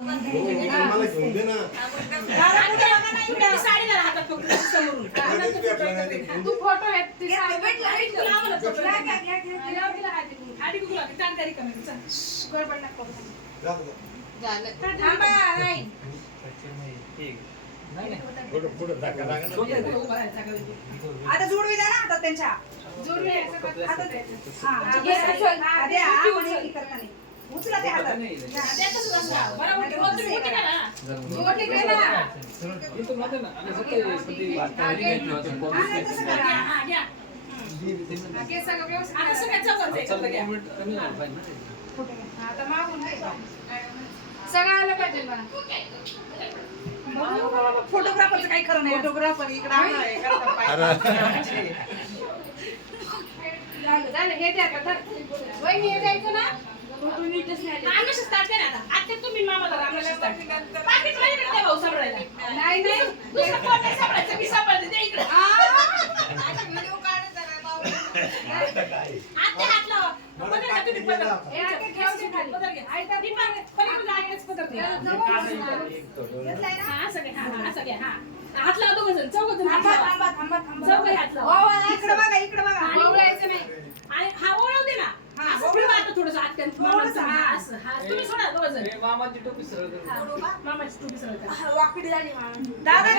मला घेऊन दे ना. तू फोटो आहे आता जोडवी द्या ना आता त्यांच्या उचला ते हातात सगळं आलं पाहिजे फोटोग्राफरचं काही खरं नाही. फोटोग्राफर इकडे झालं हे द्या आता वहिनी हे द्यायचं ना फोटो नीटच नाही आम्ही स्टार्ट करा आता आता तुम्ही मामाला आम्हाला स्टार्ट पाकिट मध्ये द्या भाऊ सांभाळायला नाही नाही दुसरं कोण नाही सांभाळायचं मी सांभाळते दे इकडे व्हिडिओ काढत जरा भाऊ आता हात लावा पदर घ्या तुम्ही पदर हे आता ठेवते खाली पदर घ्या आई तर पलीकडे जायचं पदर घ्या हा असं घ्या हा असं घ्या हा हात लावा दोघं जण चौघं जण हात लावा थांबा थांबा थांबा चौघं हात लावा इकडे बघा इकडे बघा ओळायचं नाही आणि हा ओळव दे ना असं फिरवा आता थोडंसं आत करून मामाचं हा असं हा तुम्ही सोडा दोघं जण मामाची टोपी सरळ कर. मामाची टोपी सरळ करा वाकडी झाली दादा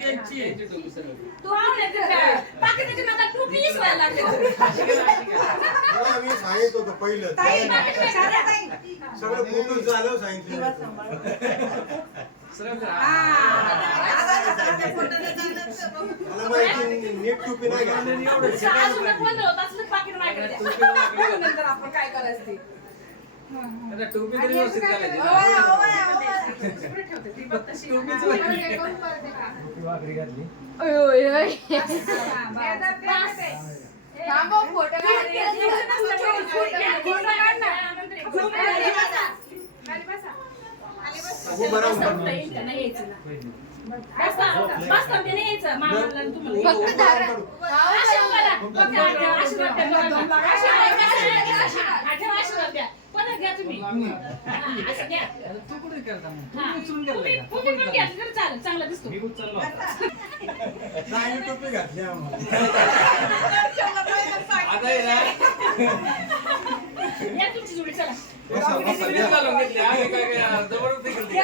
त्यांची टोपी सरळ कर. तू आवडते पाकिटाची नका टोपी इसवायला लागते मला मी सांगितलं होतं पहिलं सगळं फोटो झालं सांगितलं सरळ कर. मला माहिती नीट टुपी नाही घातली. अजून बंद होत असलं पाकिट मागे द्या. नंतर आपण काय करायचं ते आता टोपी तरी व्यवस्थित घालायची. पुढे ठेवते ती बघ तशी टोपीच हा, वाटली. हे करून परत दे का. वाकडी घातली. थांबव, फोटो काढ. फोटो काढ ना. खाली बसा. उभं राहून बसा, बघ. नाही यायचं ना. बसा, बसा, ते नाही यायचं. मामाला आणि तुम्हाला. फक्त धारा. आशीर्वाद द्या. फक्त आशीर्वाद द्या. आशीर्वाद द्या. परत घ्या तुम्ही. हा, असं घ्या. तू कुठे करता मग? हा. तू उचलून गेलाय का? तुम्ही पण घ्या, तर चालेल, चांगला दिसतो. मी उचललो होता. चांगली टोपी घातली आम्हाला. आता आहे ना, या तुमची जोडी, चला. बसा, बसा, मीच घ्या. घालून घेतली. आम्ही काय जबरदस्ती केली.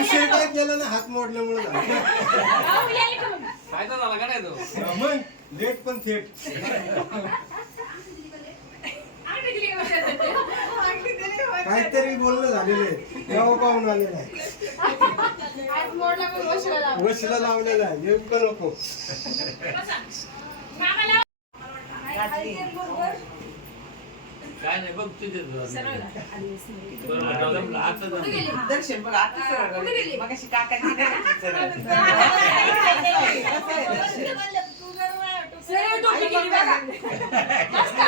उशीर काय केलं ना हात मोडल्यामुळे झालं. अहो, या इकडून. फायदा झाला का नाही तो? मग लेट पण थेट अंगठी दिली का बशायला ते? काहीतरी बोलणं झालेलं आहे तेव्हा पाहून आलेलं आहे आज मोडला पण वशिला लावा. वशीला लावलेलं आहे येऊ का नको बसा. मामाला काय नाही बघ तुझे सरळ घाला. आली असं. दर्शन बघ आता सरळ मगाशी काकांनी सरळ टोपी केली बघा. बसा.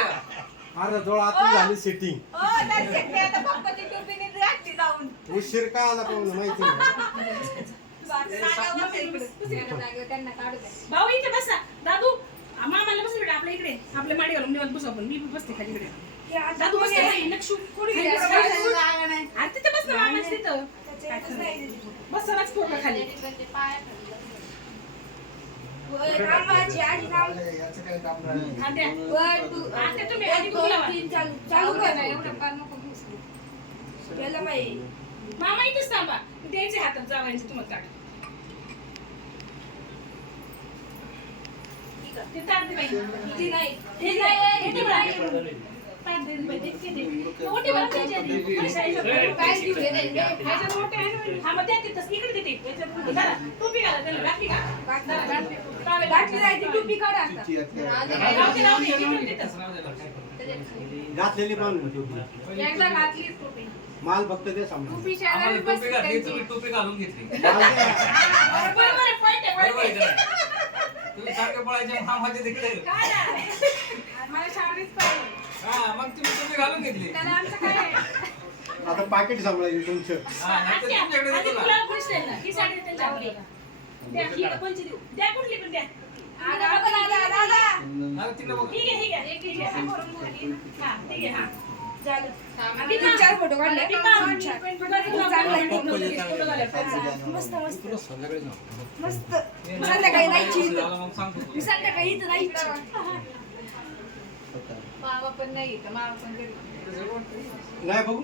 अरे डोळा आता झाली सेटिंग जाऊन उशीर का आला पाहून माहिती नाही त्यांना काढू द्या. भाऊ इथे बसा. दादू मामाला बसू बेटा आपल्या इकडे आपल्या माडी घालून निवांत बसू आपण. मी बसते खाली इकडे. दादू बस लक्षू कोणी अरे तिथे बस ना मामाच तिथं बस सराच पोका खाली. हा द्या. आता तुम्ही आधी कुठं लावा? चालू कर ना एवढं पार नको घुसू. केलं बाई मामा इथेच थांबा. द्यायचे हातात जावायचे तुम्हाला ताट. ते ताट दे बाई. ती नाही हे नाही, हे दे बरं. ताट दे बाई, दे, दे, दे. मोठी बरं द्यायची आधी. काय देऊ? हे दे, दे. ह्याच्यात मोठे आहे ना बाई. हा, मग द्या तिथंच. इकडे देते. ह्याच्यात मोठी. धरा. टोपी घाला त्याला. घातली का? धरा, घातली. टावेल घातली नाही ती टोपी काढ आता. लावते, लावते. इकडून तिथंच. घातलेली पण टोपी एकदा घातली टोपी. माल फक्त ते सांभाळ टोपीच्या आम्हाला आधी टोपी बसते घातली त्यांची. तुम्ही टोपी घालून घेतली. माल द्या. बरोबर आहे, point आहे, बरोबर point आहे आहे. का? तुम्ही सारखं पळायचे मामाचे दिसते. काय नाही. मला शाळेत पाहिजे. हा मग तुम्ही टोपी घालून घेतली. त्याला आमचं काय आहे? आता पाकिट सांभाळायचे तुमचं हा नाही तर तुमच्याकडे आधी देतो ना. तुला खुश आहे ना. ही साडी त्यांच्या आवडली का? द्या, ही कोणची देऊ? द्या कुठली पण द्या. दादा दादा आता तिकडे बघ. ठीक आहे, ठीक आहे. ठीक आहे. हा, ठीक आहे, हा. झालं. तीन चार फोटो काढले. टिपा, टिपा, टिपा, टिपा. चांगला आहे, पूर्ण लगेच पूर्ण झालं त्यांचा. मस्त मस्त मस्त संध्याकाळी नाहीची इथं. झालं मग सांगतो मी संध्याकाळी इथं नाहीची. मामा पण नाही इथं, मामा पण घरी. नाही बघू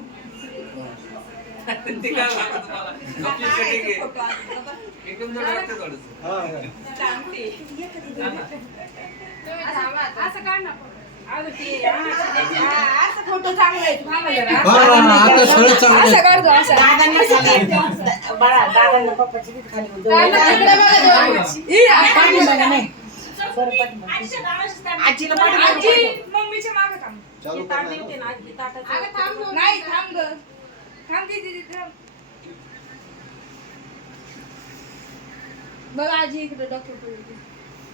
ते काय वाटतं तुम्हाला आपली setting आहे. फोटो आणला बघ. एकदम जड वाटतं थोडंसं. हा सांगते. हा ना. तुम्ही थांबा आता. असं काढ ना फोटो. अगं ते, हा, असं फोटो चांगला आहे. थांबा जरा. आता सगळं चांगलं असं काढतो, असं. दादांना पप्पाची भीत खाली होती. दादा, इकडे बघा दोन. पाठीमागे नाही. बरं, पाठीमागे. आजीच्या दाराशी थांब. आजीला पाठीमागे आजी पाठव. मम्मीच्या मागे थांब. चालू ते ताट कर ना. देते ना, आजी ताटाचं. अगं थांब दोन नाही मिनिटं. थांब ग. थांब दीदी थांब. बघ आजी इकडे डॉक्टर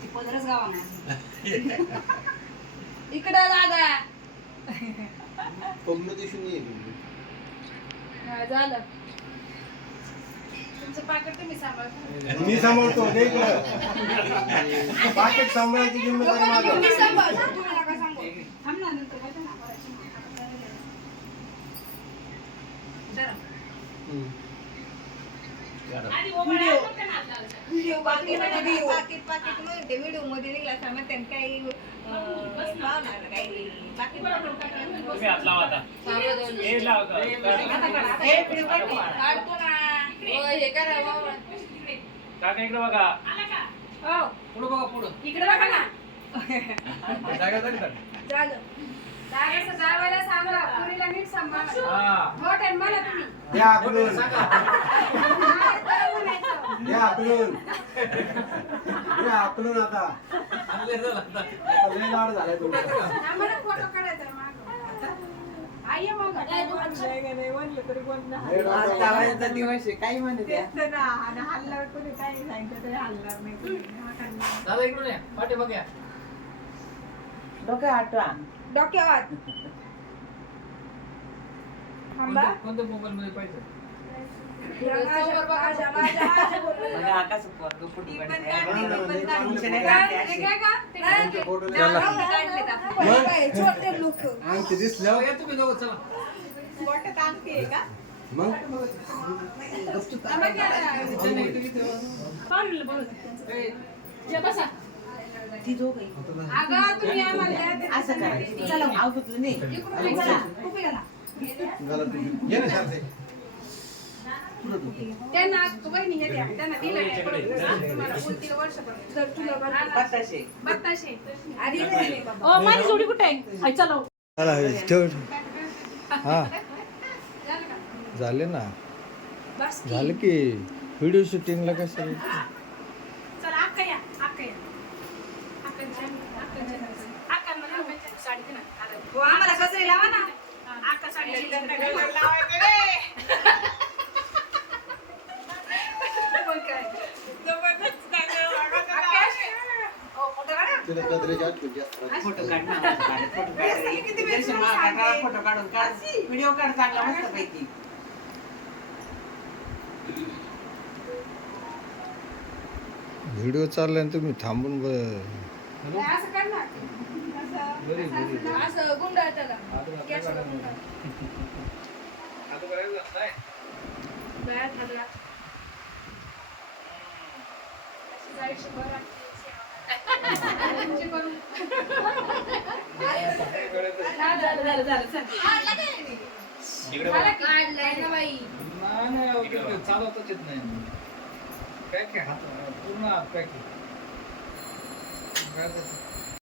ती पदरच गावा नाही इकडं दादा. हा, झालं तुमचं पाकिट तुम्ही सांभाळता. मी सांभाळतो नाही का? पाकिट सांभाळायची जिम्मेदारी माझी. तुम्ही सांभाळ, तुम्ही नका सांभाळू. थांब ना, नंतर बघा ना. जरा. आधी ओवाळा होता ना आपल्याला. व्हिडिओ पाकिट म्हणते व्हिडिओ मध्ये निघला सांगा त्यांनी काही पाहणार काही पाकिट तुम्ही हात लावा आता. हे लावा का? काढतो ना. हो, हे करा बाबा. काका इकडे बघा. आला का? हो पुढं बघा पुढं. इकडे बघा ना. जागा झाली का? झालं. जायचं जावायला सांगा पुरीला नीट सांभाळा. हा. मोठ आहे मला तुम्ही. द्या आकलून सांगा. द्या आकलून द्या आकलून आता आणले झालं आता. आता लय लाड झालाय तुमचा. आम्हाला फोटो काढायचा मागं. आई आहे मग. लय लाड आता झालाय. आवाजाचा दिवस आहे. काही म्हणत आहे. हल्ल्यावर कोणी काही सांगितलं तरी हलणार नाही. दादा इकडून या. पाठी बघ या. डोकं आठवा. डोक्यावर. थांबा. कोणत्या मोबाईल मध्ये पाहिजे? समोर बघा. माझ्या बोलू. म्हणजे आकाश पोरगं फुटी ती पण पडते. काढली, ती पण काढली. तुमचे नाही ते काढते अशी. काय का? ते तुमचे फोटो लय नाव लागले. काढलेत आपण. काय, छोटे लोक. अंगठी दिसल्यावर या तुम्ही दोघं चला. बोटात अंगठी आहे का? मग आम्हा काय? पाहुण्याला बोलू. जे बसा. ती दोघंही. अगं तुम्ही आम्हाला द्या ते असं करा. चला आवडलं नाही. इकडून ये, चला. खूप आहे ना. झालं तुझी. ये ना शांती. त्यांना वहिनी हे द्या. त्यांना दिलं नाही परत. तुम्हाला बोलतील वर्षभर. तर तुला बघा. बताशे. बताशे. आधी नाही बाबा. ओ, माझी जोडी कुठे आहे? हाय, चला. हा झालं का? झाले ना बस की. झालं की व्हिडिओ शूटिंगला कसं चला, अक्का या, अक्का या. अक्कांमध्ये साडी दे ना. हो, आम्हाला कचरे लावा ना. अक्का साडीची लग्न मग काय? जबरदस्त चांगलं वागत आहे. अक्का अशी. हो, फोटो काढा. फोटो काढ ना. फोटो काढ. दर्शन महाराजांना फोटो काढून काढ. व्हिडिओ काढ चांगला मस्त पैकी. व्हिडिओ चाललाय ना तुम्ही थांबून असं कर ना. असं गुंडाळ त्याला. गॅसवर गुंडाळ. आता करायचं नाही. गळ्यात हादरा. जायचं बरं. झालं, चल. इकडे मला बघा. काढलंय ना बाई. नाही, अहो, ते चालवताच येत नाही. पॅक आहे हात पूर्ण हात पॅक आहे.